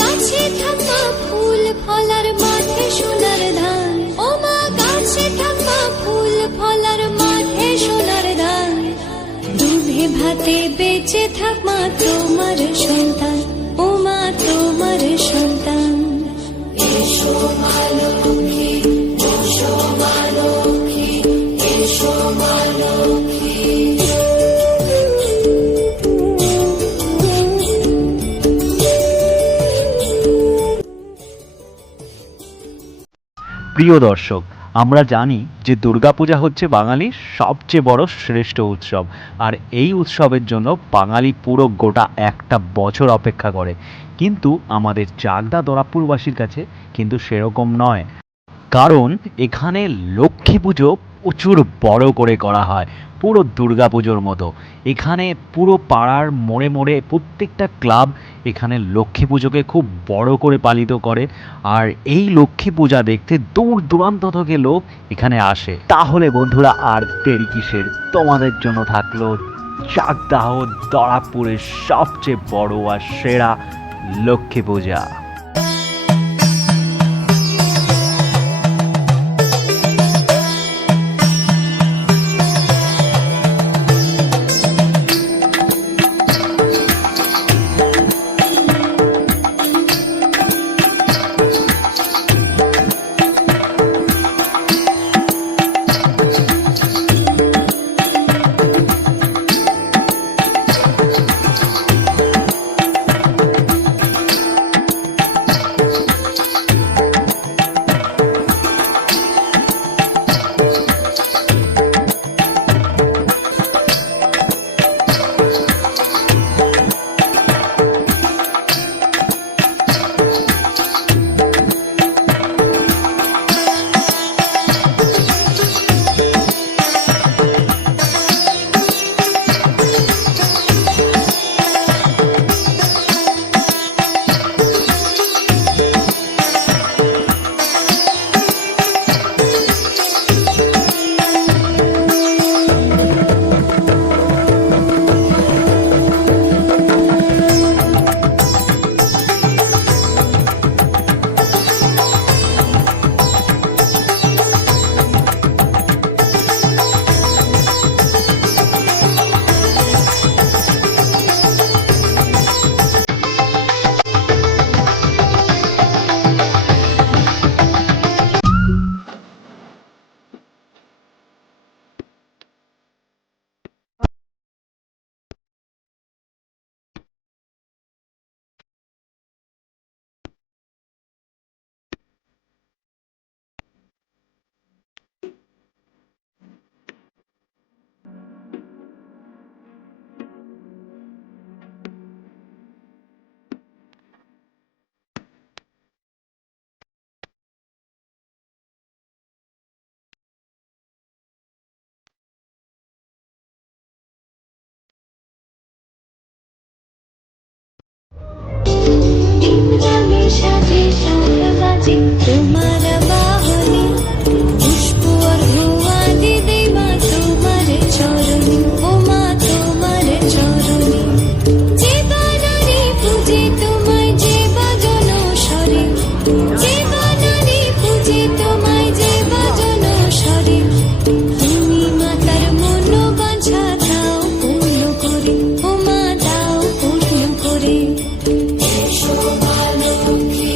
গাছে থাকা ফুল ফলার মাঠে সোনার ধান, ও মা গাছে থাকা ফুল ফলার মাঠে সোনার ধান, দুধে ভাতে বেঁচে থাক মা তোমার সন্তান, ও মা তোমার সন্তান। এসো মা লক্ষ্মী, এসো মা লক্ষ্মী, এসো মা লক্ষ্মী। প্রিয় দর্শক, আমরা জানি যে দুর্গাপূজা হচ্ছে বাঙালির সবচেয়ে বড় শ্রেষ্ঠ উৎসব, আর এই উৎসবের জন্য বাঙালি পুরো গোটা একটা বছর অপেক্ষা করে। কিন্তু আমাদের চাকদা দরাপুরবাসীর কাছে কিন্তু সেরকম নয়, কারণ এখানে লক্ষ্মী পুজো প্রচুর বড় করে করা হয়, পুরো দুর্গাপুজোর মতো। এখানে পুরো পাড়ার মোড়ে মোড়ে প্রত্যেকটা ক্লাব এখানে লক্ষ্মী পুজোকে খুব বড় করে পালিত করে, আর এই লক্ষ্মী পূজা দেখতে দূর দূরান্ত থেকে লোক এখানে আসে। তাহলে বন্ধুরা, আর দেরি কিসের, তোমাদের জন্য থাকলো চাকদাহ দরাপুরের সবচেয়ে বড় আর সেরা লক্ষ্মী পূজা। তোমার বাহনে পুষ্প আর ধোঁয়া দিদি মা তোমার চরণে, ও মা তোমার চরণে, যে বানারে পূজে তোমায় যে বাজন স্বরে, যে বানারে পূজে তোমায় যে বাজন স্বরে, তুমি মাতার মনোবাঞ্ছা দাও পূর্ণ করে, ও মা দাও পূর্ণ করে। এসো মা লক্ষ্মী,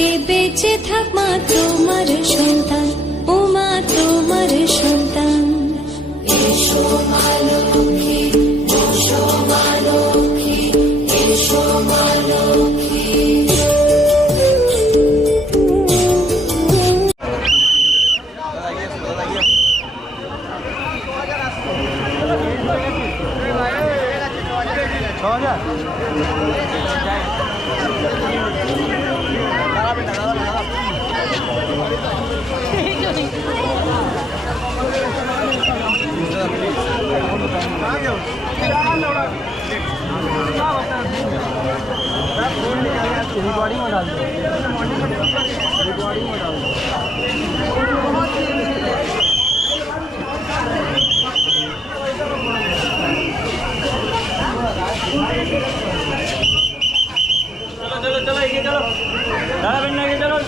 ভাতে বেঁচে থাক মা তোমার সন্তান, ও মা তোমার সন্তান। এসো মা লক্ষ্মী, এসো মা লক্ষ্মী, এসো মা লক্ষ্মী। रिकॉर्डिंग में डाल दो, रिकॉर्डिंग में डाल दो। चलो चलो ये चलो दादा बनना ये चलो।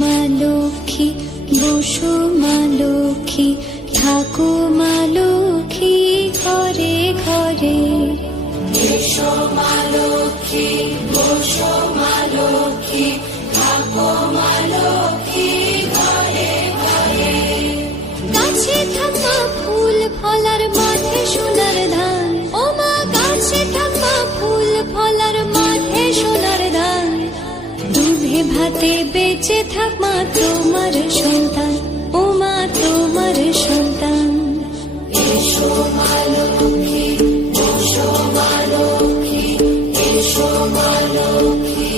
মা লক্ষ্মী, বসো মা লক্ষ্মী, থাকো মা লক্ষ্মী ঘরে ঘরে। এসো মা লক্ষ্মী, বসো মা লক্ষ্মী, থাকো মা লক্ষ্মী ঘরে ঘরে। গাছে থাকা ফুল ফলার মাঠে সোনার ধান, ও মা গাছে থাকা ফুল ফলার মাঠে সোনার ধান। দুধে ভাতে বেঁচে থাক মা তোমার সন্তান, ও মা তোমার সন্তান। এসো মা লক্ষ্মী, বসো মা লক্ষ্মী, এসো মা লক্ষ্মী।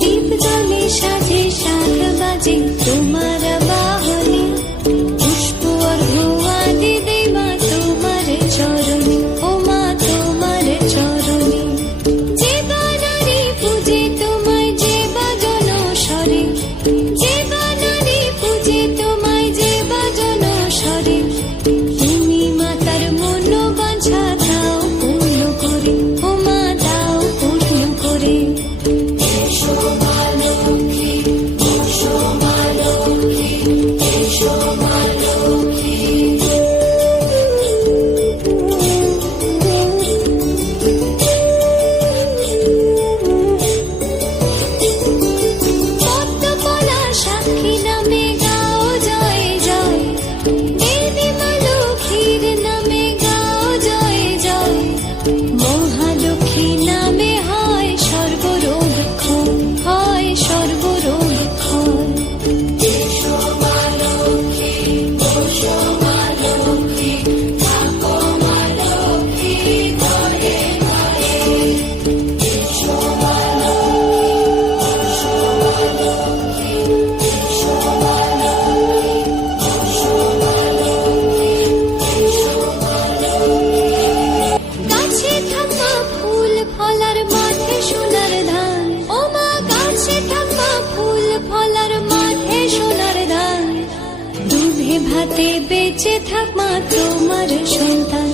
দীপ জ্বলে সাজে শাখ বাজে তোমার বাহনে, পুষ্প অর্ঘ্য আদি দেই মা তোমার চরণে, ও মা তোমার চরণে। যে বানারি পূজে তোমায় যে বাজন স্বরে, যে বানারি পূজে তোমায় যে বাজন স্বরে। তুমি মাতার মন বাঞ্ছা দাও পূর্ণ করে, ও মা দাও পূর্ণ করে। এসো মা লক্ষ্মী, বসো মা লক্ষ্মী, এসো মা লক্ষ্মী। পদ্মপলা সাক্ষী নামে গাও জয় জয়, দেবী মা লক্ষ্মীর নামে গাও জয় জয়। মহালক্ষ্মী নামে হয় সর্বরোগ ক্ষয়, হয় সর্বরোগ ক্ষয়। এসো মা লক্ষ্মী, বসো মা লক্ষ্মী, থাকো মা লক্ষ্মী ঘরে ঘরে। এসো মা লক্ষ্মী, বসো মা লক্ষ্মী, এসো মা লক্ষ্মী, বসো মা লক্ষ্মী, এসো মা লক্ষ্মী। গাছে থাকা ফুল ফলার মাঠে সোনার ধান, ও মা গাছে থাকা ফুল ফলার মাঠে সোনার ধান। দুধে ভাতে বেঁচে থাক মা তোমার সন্তান,